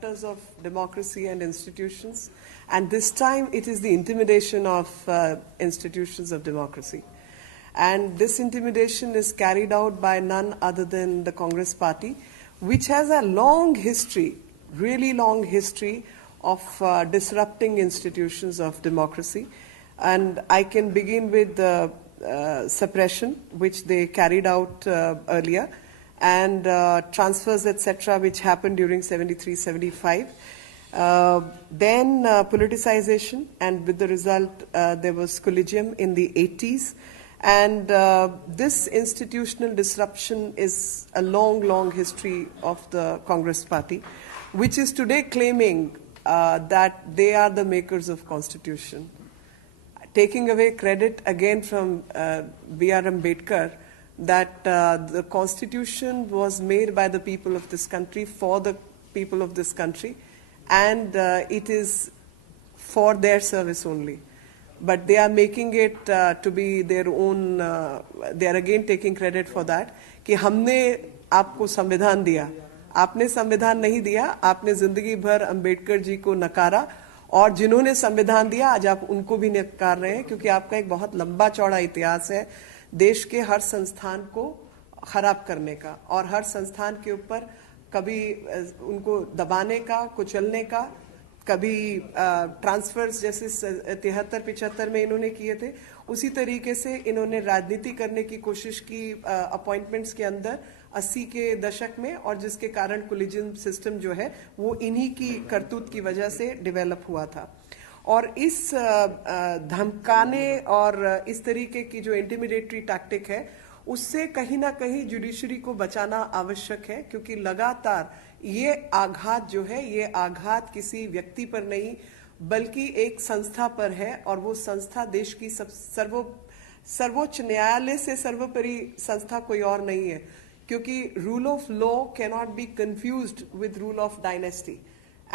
disruptors of democracy and institutions, and this time it is the intimidation of institutions of democracy. And this intimidation is carried out by none other than the Congress Party, which has a long history, really long history of disrupting institutions of democracy. And I can begin with the suppression, which they carried out earlier, and transfers, etc., which happened during 73-75. Then politicization, and with the result, there was collegium in the 80s. And this institutional disruption is a long, long history of the Congress Party, which is today claiming that they are the makers of Constitution. Taking away credit again from B.R. Ambedkar, that the Constitution was made by the people of this country, for the people of this country, and it is for their service only. But they are making it to be their own, they are again taking credit for that, कि हमने आपको संविधान दिया, आपने संविधान नहीं दिया, आपने जिंदगी भर अंबेडकर जी को नकारा, और जिन्होंने संविधान दिया आज आप उनको भी नकार रहे हैं, क्योंकि आपका एक बहुत लंबा चौड़ा इतिहास है देश के हर संस्थान को खराब करने का, और हर संस्थान के ऊपर कभी उनको दबाने का, कुचलने का, कभी ट्रांसफर्स जैसे 73-75 में इन्होंने किए थे, उसी तरीके से इन्होंने राजनीति करने की कोशिश की अपॉइंटमेंट्स के अंदर 80 के दशक में, और जिसके कारण कोलिजियम सिस्टम जो है वो इन्हीं की करतूत की वजह से डेवलप हुआ था. और इस धमकाने और इस तरीके की जो इंटिमिडेटरी टैक्टिक है, उससे कहीं ना कहीं जुडिशरी को बचाना आवश्यक है, क्योंकि लगातार ये आघात जो है, ये आघात किसी व्यक्ति पर नहीं बल्कि एक संस्था पर है, और वो संस्था देश की सर्वोच्च न्यायालय से सर्वोपरि संस्था कोई और नहीं है, क्योंकि rule of law can not be confused with rule of dynasty.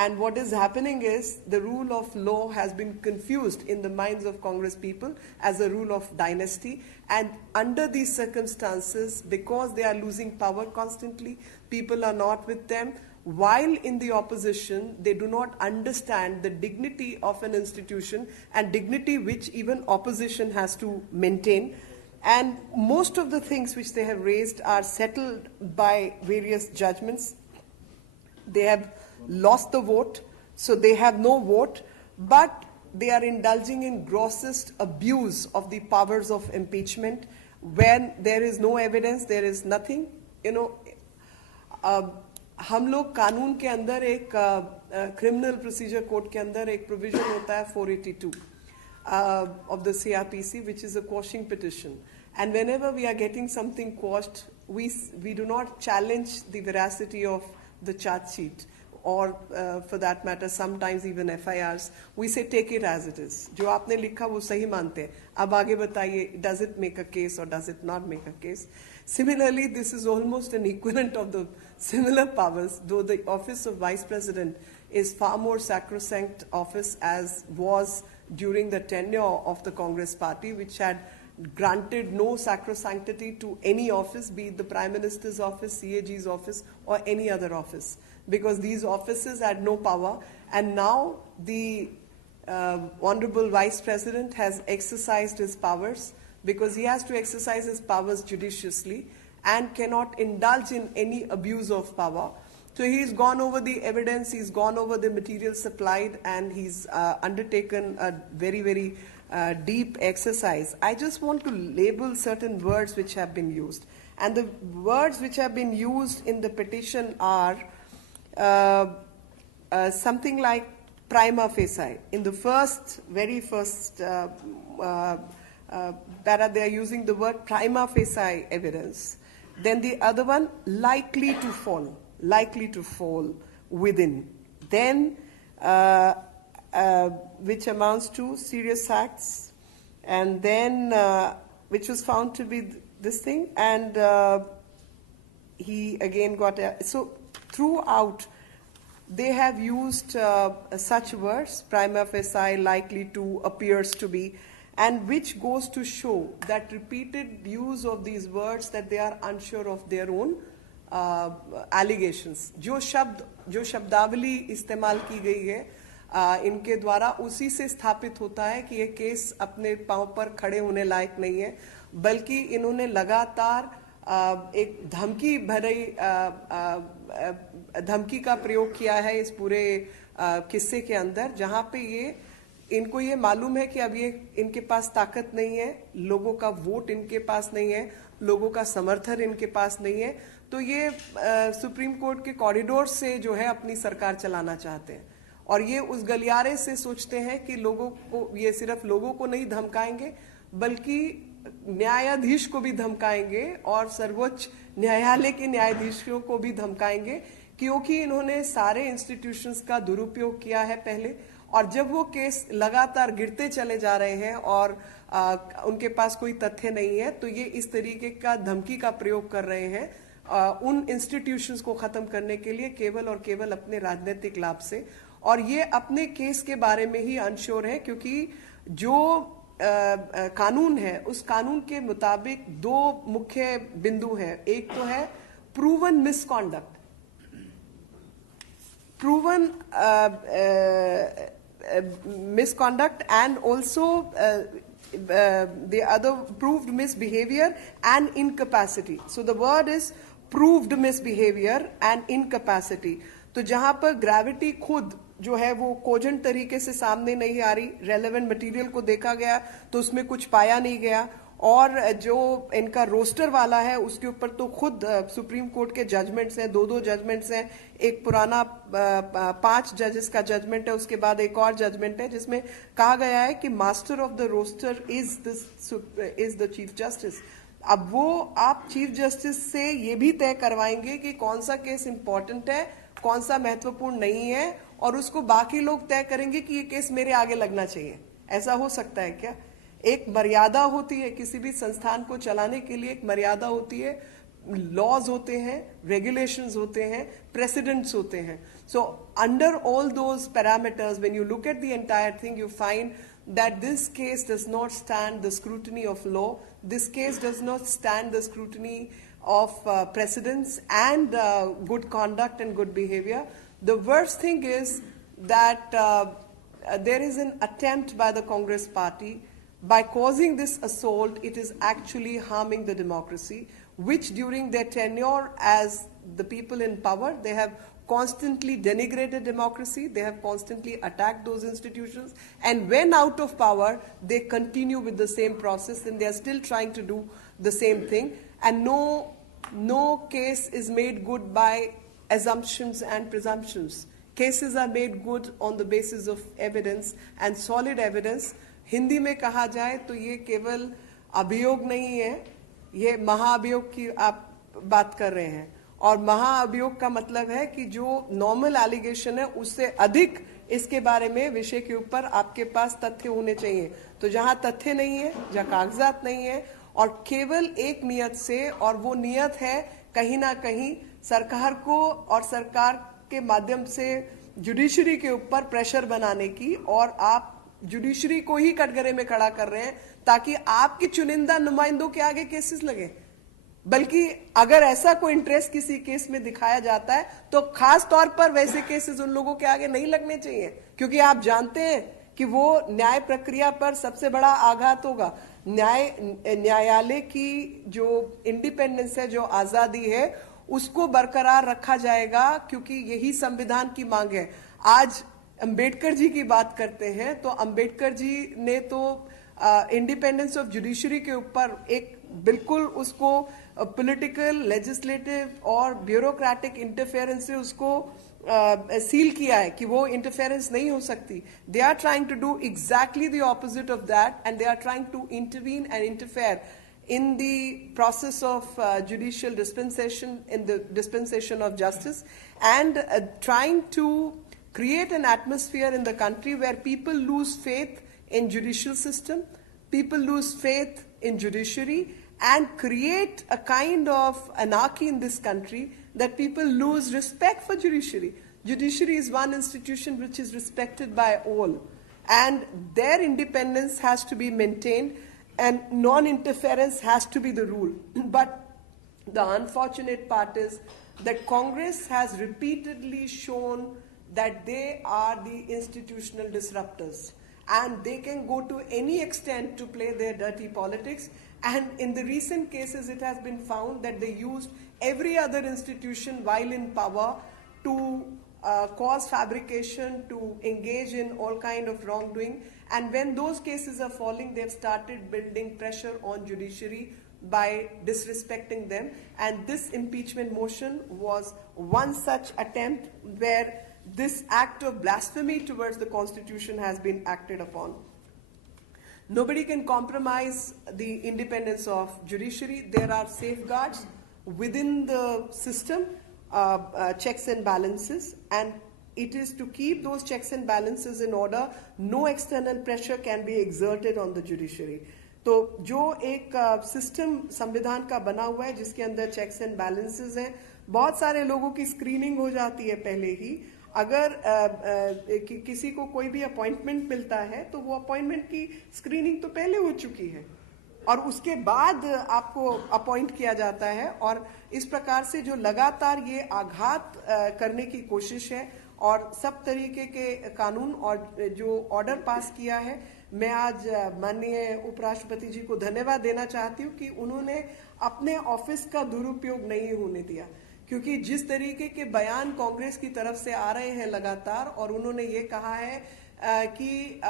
And what is happening is the rule of law has been confused in the minds of Congress people as a rule of dynasty. And under these circumstances, because they are losing power constantly, people are not with them. While in the opposition, they do not understand the dignity of an institution, and dignity which even opposition has to maintain. And most of the things which they have raised are settled by various judgments. They have lost the vote, so they have no vote, but they are indulging in grossest abuse of the powers of impeachment. When there is no evidence, there is nothing. हम लोग कानून के अंदर एक criminal procedure code के अंदर एक provision होता है 482 of the CRPC, which is a quashing petition. And whenever we are getting something quashed, we do not challenge the veracity of the charge sheet, or for that matter, sometimes even FIRs. We say take it as it is. जो आपने लिखा वो सही मानते हैं. अब आगे बताइए, does it make a case or does it not make a case? Similarly, this is almost an equivalent of the similar powers, though the office of Vice President is far more sacrosanct office, as was during the tenure of the Congress Party, which had granted no sacrosanctity to any office, be it the Prime Minister's office, CAG's office, or any other office, because these offices had no power. And now the Honorable Vice President has exercised his powers, because he has to exercise his powers judiciously and cannot indulge in any abuse of power. So he's gone over the evidence, he's gone over the material supplied, and he's undertaken a very, very deep exercise. I just want to label certain words which have been used. And the words which have been used in the petition are something like prima facie. In the very first para, they are using the word prima facie evidence. Then the other one, likely to fall within. Then, which amounts to serious acts, and then which was found to be this thing, and he again got so throughout they have used such words, prima facie, likely to, appears to be, and which goes to show that repeated use of these words, that they are unsure of their own allegations, जो शब्दावली इस्तेमाल की गई है इनके द्वारा, उसी से स्थापित होता है कि ये केस अपने पांव पर खड़े होने लायक नहीं है, बल्कि इन्होंने लगातार एक धमकी भरी धमकी का प्रयोग किया है इस पूरे किस्से के अंदर, जहां पे इनको ये मालूम है कि अब ये इनके पास ताकत नहीं है, लोगों का वोट इनके पास नहीं है, लोगों का समर्थन इनके पास नहीं है, तो ये सुप्रीम कोर्ट के कॉरिडोर से जो है अपनी सरकार चलाना चाहते हैं। और ये उस गलियारे से सोचते हैं कि लोगों को, ये सिर्फ लोगों को नहीं धमकाएंगे बल्कि न्यायाधीश को भी धमकाएंगे और सर्वोच्च न्यायालय के न्यायाधीशों को भी धमकाएंगे, क्योंकि इन्होंने सारे इंस्टीट्यूशंस का दुरुपयोग किया है पहले। और जब वो केस लगातार गिरते चले जा रहे हैं और उनके पास कोई तथ्य नहीं है, तो ये इस तरीके का धमकी का प्रयोग कर रहे हैं उन इंस्टीट्यूशंस को खत्म करने के लिए, केवल और केवल अपने राजनीतिक लाभ से। और ये अपने केस के बारे में ही अनश्योर है, क्योंकि जो कानून है उस कानून के मुताबिक दो मुख्य बिंदु हैं। एक तो है proven misconduct, proven misconduct, and also the other proved misbehavior and incapacity. So the word is proved misbehavior and incapacity. तो जहां पर ग्रेविटी खुद जो है वो कोजेंट तरीके से सामने नहीं आ रही, रेलेवेंट मटेरियल को देखा गया तो उसमें कुछ पाया नहीं गया, और जो इनका रोस्टर वाला है उसके ऊपर तो खुद सुप्रीम कोर्ट के जजमेंट्स हैं, दो जजमेंट्स हैं। एक पुराना 5 जजेस का जजमेंट है, उसके बाद एक और जजमेंट है जिसमें कहा गया है कि master of the roster is the chief justice. अब वो आप चीफ जस्टिस से ये भी तय करवाएंगे कि कौन सा केस इंपॉर्टेंट है, कौन सा महत्वपूर्ण नहीं है, और उसको बाकी लोग तय करेंगे कि ये केस मेरे आगे लगना चाहिए। ऐसा हो सकता है क्या? एक मर्यादा होती है, किसी भी संस्थान को चलाने के लिए एक मर्यादा होती है, लॉज होते हैं, रेगुलेशंस होते हैं, प्रेसिडेंट्स होते हैं। So under all those parameters, when you look at the entire thing, you find that this case does not stand the scrutiny of law, this case does not stand the scrutiny of precedents and good conduct and good behavior. The worst thing is that there is an attempt by the Congress party, by causing this assault, it is actually harming the democracy, which during their tenure as the people in power, they have constantly denigrated democracy, they have constantly attacked those institutions, and when out of power, they continue with the same process, and they are still trying to do the same thing. And no case is made good by assumptions and presumptions. Cases are made good on the basis of evidence and solid evidence. Hindi में कहा जाए तो ये केवल अभियोग नहीं है, ये महाअभियोग की आप बात कर रहे हैं। और महाअभियोग का मतलब है कि जो नॉर्मल एलिगेशन है उससे अधिक इसके बारे में विषय के ऊपर आपके पास तथ्य होने चाहिए। तो जहां तथ्य नहीं है, जहां कागजात नहीं है, और केवल एक नियत से, और वो नियत है कहीं ना कहीं सरकार को और सरकार के माध्यम से जुडिशरी के ऊपर प्रेशर बनाने की, और आप जुडिशरी को ही कटघरे में खड़ा कर रहे हैं ताकि आपके चुनिंदा नुमाइंदों के आगे केसेस लगे। बल्कि अगर ऐसा कोई इंटरेस्ट किसी केस में दिखाया जाता है तो खास तौर पर वैसे केसेस उन लोगों के आगे नहीं लगने चाहिए, क्योंकि आप जानते हैं कि वो न्याय प्रक्रिया पर सबसे बड़ा आघात होगा। न्यायालय की जो इंडिपेंडेंस है, जो आजादी है, उसको बरकरार रखा जाएगा, क्योंकि यही संविधान की मांग है। आज अंबेडकर जी की बात करते हैं तो अंबेडकर जी ने तो इंडिपेंडेंस ऑफ जुडिशरी के ऊपर एक बिल्कुल उसको पॉलिटिकल, लेजिस्लेटिव और ब्यूरोक्रेटिक इंटरफेरेंस से उसको सील किया है कि वो इंटरफेरेंस नहीं हो सकती। They are trying to do exactly the opposite of that, and they are trying to intervene and interfere in the process of judicial dispensation, in the dispensation of justice, and trying to create an atmosphere in the country where people lose faith in judicial system, people lose faith in judiciary, and create a kind of anarchy in this country that people lose respect for judiciary. Judiciary is one institution which is respected by all, and their independence has to be maintained, and non-interference has to be the rule. But The unfortunate part is that Congress has repeatedly shown that they are the institutional disruptors and they can go to any extent to play their dirty politics. And in the recent cases, it has been found that they used every other institution while in power to cause fabrication, to engage in all kind of wrongdoing. And when those cases are falling, they've started building pressure on judiciary by disrespecting them. And this impeachment motion was one such attempt where this act of blasphemy towards the Constitution has been acted upon. Nobody can compromise the independence of judiciary. There are safeguards within the system, checks and balances, and it is to keep those checks and balances in order. No external pressure can be exerted on the judiciary. तो जो एक system संविधान का बना हुआ है जिसके अंदर चेक्स एंड बैलेंसेस हैं, बहुत सारे लोगों की स्क्रीनिंग हो जाती है पहले ही. अगर किसी को कोई भी अपॉइंटमेंट मिलता है तो वो अपॉइंटमेंट की स्क्रीनिंग तो पहले हो चुकी है और उसके बाद आपको अपॉइंट किया जाता है. और इस प्रकार से जो लगातार ये आघात करने की कोशिश है और सब तरीके के कानून और जो ऑर्डर पास किया है, मैं आज माननीय उपराष्ट्रपति जी को धन्यवाद देना चाहती हूँ कि उन्होंने अपने ऑफिस का दुरुपयोग नहीं होने दिया. क्योंकि जिस तरीके के बयान कांग्रेस की तरफ से आ रहे हैं लगातार, और उन्होंने ये कहा है कि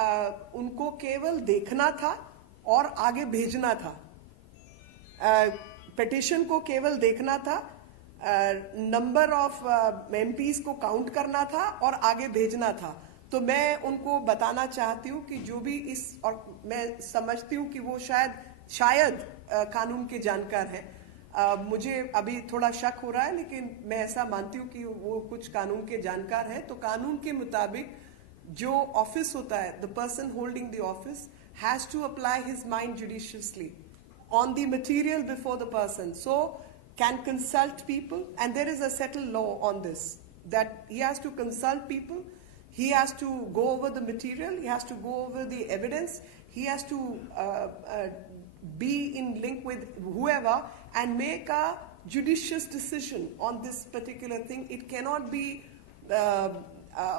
उनको केवल देखना था और आगे भेजना था, पिटीशन को केवल देखना था, नंबर ऑफ एमपीज को काउंट करना था और आगे भेजना था. तो मैं उनको बताना चाहती हूँ कि जो भी इस, और मैं समझती हूँ कि वो शायद कानून के जानकार हैं. मुझे अभी थोड़ा शक हो रहा है, लेकिन मैं ऐसा मानती हूँ कि वो कुछ कानून के जानकार हैं. तो कानून के मुताबिक जो ऑफिस होता है, the person holding the office has to apply his mind judiciously on the material before the person, so can consult people, and there is a settled law on this, that he has to consult people, he has to go over the material, he has to go over the evidence, he has to be in link with whoever and make a judicious decision on this particular thing. It cannot be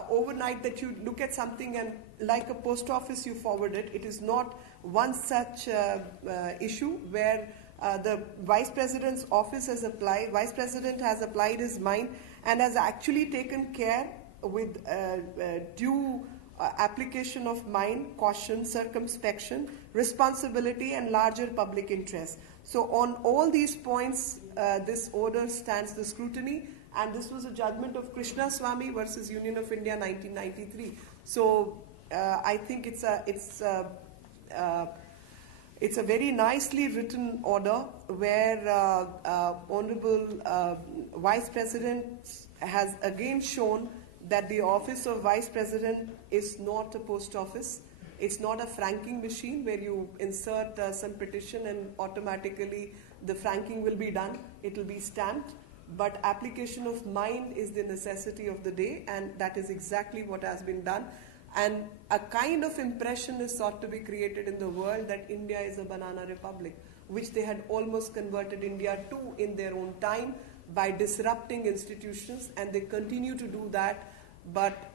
overnight that you look at something and like a post office you forward it. It is not one such issue where the vice president's office has applied, vice president has applied his mind and has actually taken care with due application of mind, caution, circumspection, responsibility and larger public interest. So on all these points, this order stands the scrutiny, and this was a judgment of Krishna Swamy versus Union of India 1993. So I think it's a very nicely written order where Honorable Vice President has again shown that the office of Vice President is not a post office. It's not a franking machine where you insert some petition and automatically the franking will be done. It will be stamped. But application of mind is the necessity of the day, and that is exactly what has been done. And a kind of impression is sought to be created in the world that India is a banana republic, which they had almost converted India to in their own time by disrupting institutions, and they continue to do that. But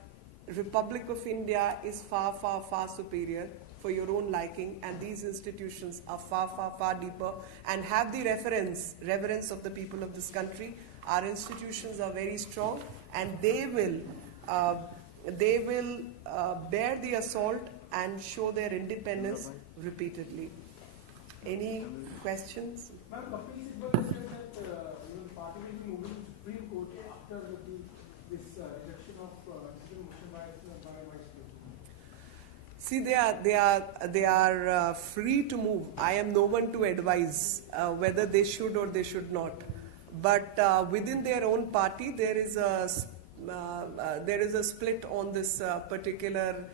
Republic of India is far, far, far superior for your own liking, and these institutions are far, far, far deeper and have the reverence of the people of this country. Our institutions are very strong, and they will bear the assault and show their independence repeatedly. Any questions? Ma'am, Kapil Sibal said that your party will be moving to Supreme Court after this rejection of motion by Vice President. See, they are free to move. I am no one to advise whether they should or they should not. But within their own party, there is a split on this particular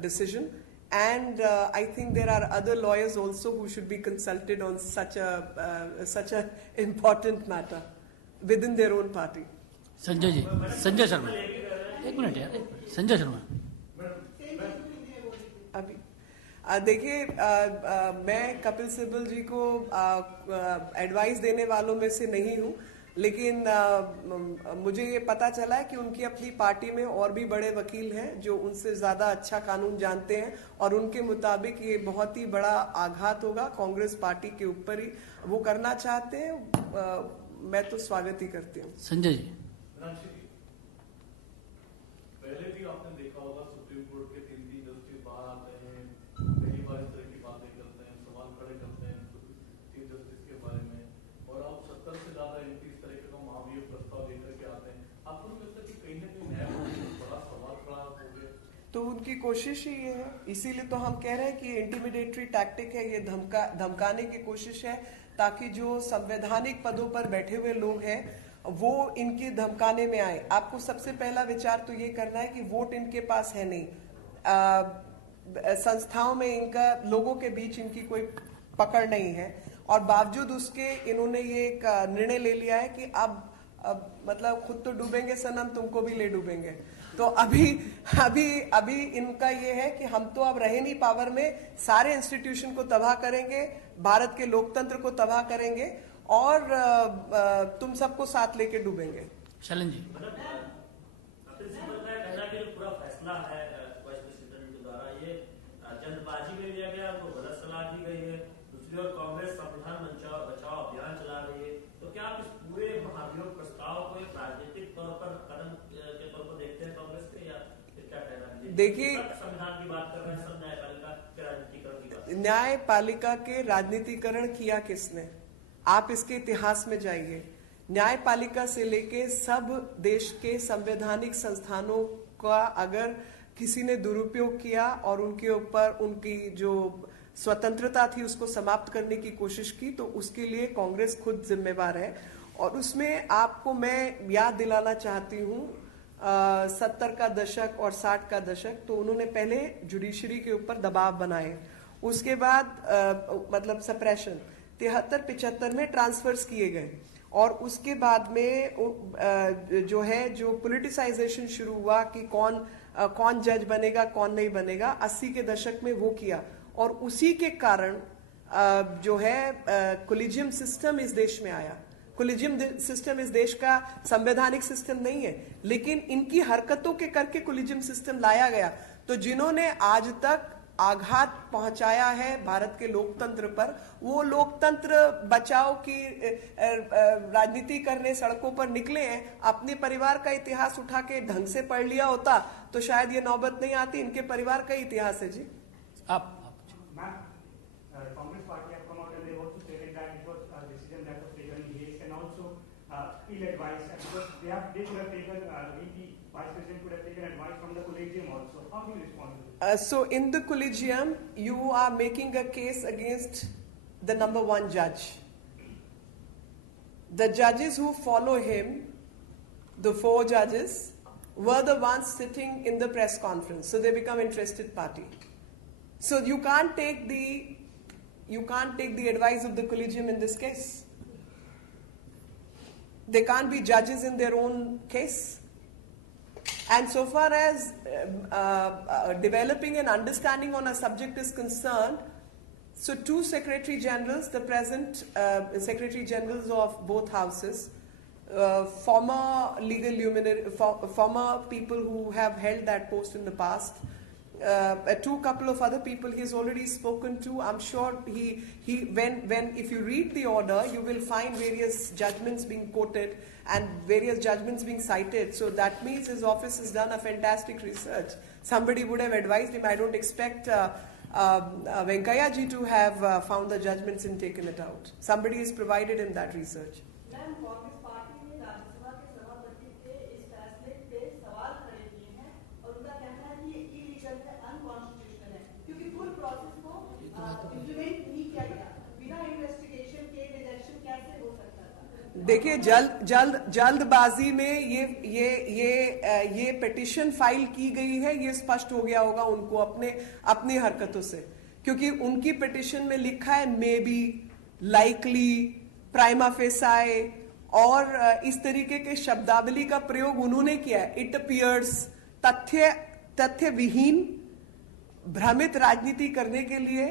decision, and I think there are other lawyers also who should be consulted on such a important matter within their own party. Sanjay ji, Sanjay Sharma, एक minute यार, संजय शर्मा. देखिए, मैं कपिल सिब्बल जी को advice देने वालों में से नहीं हूं, लेकिन मुझे ये पता चला है कि उनकी अपनी पार्टी में और भी बड़े वकील हैं जो उनसे ज्यादा अच्छा कानून जानते हैं, और उनके मुताबिक ये बहुत ही बड़ा आघात होगा कांग्रेस पार्टी के ऊपर ही। वो करना चाहते हैं, मैं तो स्वागत ही करती हूँ। संजय जी, पहले भी आपने देखा होगा सुप्रीम कोर्ट के 3 जस्टिस बाहर आते हैं, कई बार इस तरह की बातें करते हैं, सवाल खड़े करते हैं चीफ जस्टिस के बारे में, और अब 70 से ज्यादा एमपी इस तरह का महाभियोग प्रस्ताव लेकर के आते हैं। आपको नहीं लगता कि कहीं ना कहीं नया बड़ा सवाल खड़ा हो गया? तो उनकी कोशिश ही ये है, इसीलिए तो हम कह रहे हैं कि इंटिमिडेटरी टैक्टिक है, ये धमकाने की कोशिश है, ताकि जो संवैधानिक पदों पर बैठे हुए लोग हैं वो इनके धमकाने में आए। आपको सबसे पहला विचार तो ये करना है कि वोट इनके पास है नहीं, संस्थाओं में इनका, लोगों के बीच इनकी कोई पकड़ नहीं है, और बावजूद उसके इन्होंने ये एक निर्णय ले लिया है कि अब मतलब खुद तो डूबेंगे सनम, तुमको भी ले डूबेंगे। तो अभी इनका ये है कि हम तो अब रहे नहीं पावर में, सारे इंस्टीट्यूशन को तबाह करेंगे, भारत के लोकतंत्र को तबाह करेंगे, और तुम सबको साथ लेके डूबेंगे। शैलन जी, पूरा फैसला है वाइस प्रेसिडेंट के द्वारा ये जल्दबाजी में लिया गया, उनको गलत सलाह दी गई है। दूसरी ओर कांग्रेस संविधान बचाओ अभियान चला रही है, तो क्या आप इस पूरे महाभियोग प्रस्ताव को एक राजनीतिक तौर पर कदम के तौर पर देखते हैं कांग्रेस के, या क्या कहना है? देखिए, संविधान की बात कर रहे हैं, सब न्यायपालिका के राजनीतिकरण की बात। न्यायपालिका के राजनीतिकरण किया किसने? आप इसके इतिहास में जाइए, न्यायपालिका से लेके सब देश के संवैधानिक संस्थानों का अगर किसी ने दुरुपयोग किया और उनके ऊपर उनकी जो स्वतंत्रता थी उसको समाप्त करने की कोशिश की, तो उसके लिए कांग्रेस खुद जिम्मेवार है। और उसमें आपको मैं याद दिलाना चाहती हूँ 70 का दशक और 60 का दशक, तो उन्होंने पहले जुडिशरी के ऊपर दबाव बनाए, उसके बाद मतलब सप्रेशन 73-75 में ट्रांसफर्स किए गए, और उसके बाद में जो पोलिटिसाइजेशन शुरू हुआ कि कौन जज बनेगा कौन नहीं बनेगा, 80 के दशक में वो किया, और उसी के कारण जो है कोलिजियम सिस्टम इस देश में आया। कोलिजियम सिस्टम इस देश का संवैधानिक सिस्टम नहीं है, लेकिन इनकी हरकतों के करके कोलिजियम सिस्टम लाया गया। तो जिन्होंने आज तक आघात पहुंचाया है भारत के लोकतंत्र पर, वो लोकतंत्र बचाओ की राजनीति करने सड़कों पर निकले हैं। अपने परिवार का इतिहास उठा के ढंग से पढ़ लिया होता तो शायद ये नौबत नहीं आती। इनके परिवार का इतिहास है जी। आप Congress party have come out and they also stated that it was a decision that was taken in haste and also ill-advised, because they could have taken, the vice president could have taken advice from the collegium also. How do you respond to this? So in the collegium, you are making a case against the number one judge. The judges who follow him, the 4 judges, were the ones sitting in the press conference. So they become interested party. So you can't take the advice of the collegium in this case. They can't be judges in their own case. And so far as developing an understanding on a subject is concerned, so 2 Secretary Generals, the present Secretary Generals of both houses, former legal luminary, former people who have held that post in the past, 2 couple of other people he's already spoken to. I'm sure if you read the order, you will find various judgments being quoted and various judgments being cited. So that means his office has done a fantastic research. Somebody would have advised him. I don't expect Venkaiah ji to have found the judgments and taken it out. Somebody has provided him that research. देखिए, जल्दबाजी में ये petition file की गई है, ये स्पष्ट हो गया होगा उनको अपनी हरकतों से, क्योंकि उनकी पिटीशन में लिखा है may be, likely, prima facie, और इस तरीके के शब्दावली का प्रयोग उन्होंने किया है। इट अपीयर्स, तथ्य विहीन, भ्रमित राजनीति करने के लिए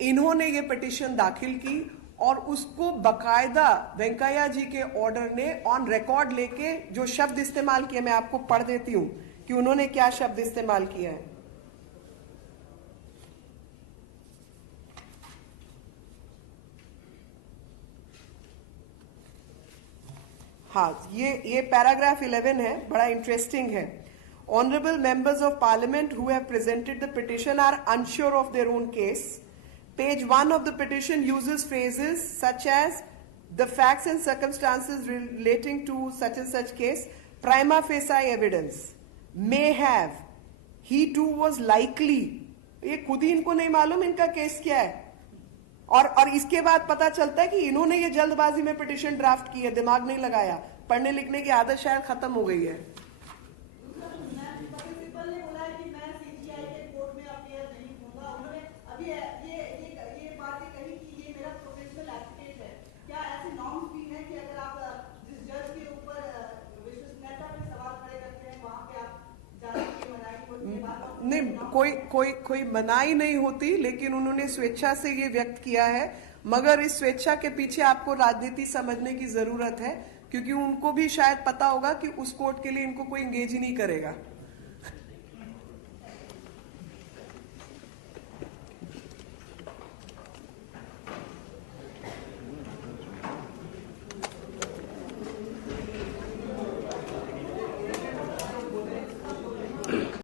इन्होंने ये पिटीशन दाखिल की और उसको बकायदा वेंकैया जी के ऑर्डर ने ऑन रिकॉर्ड लेके जो शब्द इस्तेमाल किए, मैं आपको पढ़ देती हूं कि उन्होंने क्या शब्द इस्तेमाल किया है। हाँ, ये पैराग्राफ 11 है, बड़ा इंटरेस्टिंग है। Honorable members of parliament who have presented the petition are unsure of their own case. Page 1 of the petition uses phrases such as the facts and circumstances relating to such and such case, prima facie evidence, may have, he too was likely. ये खुद ही इनको नहीं मालूम इनका case क्या है, और इसके बाद पता चलता है कि इन्होंने ये जल्दबाजी में पिटीशन ड्राफ्ट की है, दिमाग नहीं लगाया, पढ़ने लिखने की आदत शायद खत्म हो गई है। नहीं, कोई मनाही नहीं होती, लेकिन उन्होंने स्वेच्छा से ये व्यक्त किया है। मगर इस स्वेच्छा के पीछे आपको राजनीति समझने की जरूरत है, क्योंकि उनको भी शायद पता होगा कि उस कोर्ट के लिए इनको कोई एंगेज ही नहीं करेगा।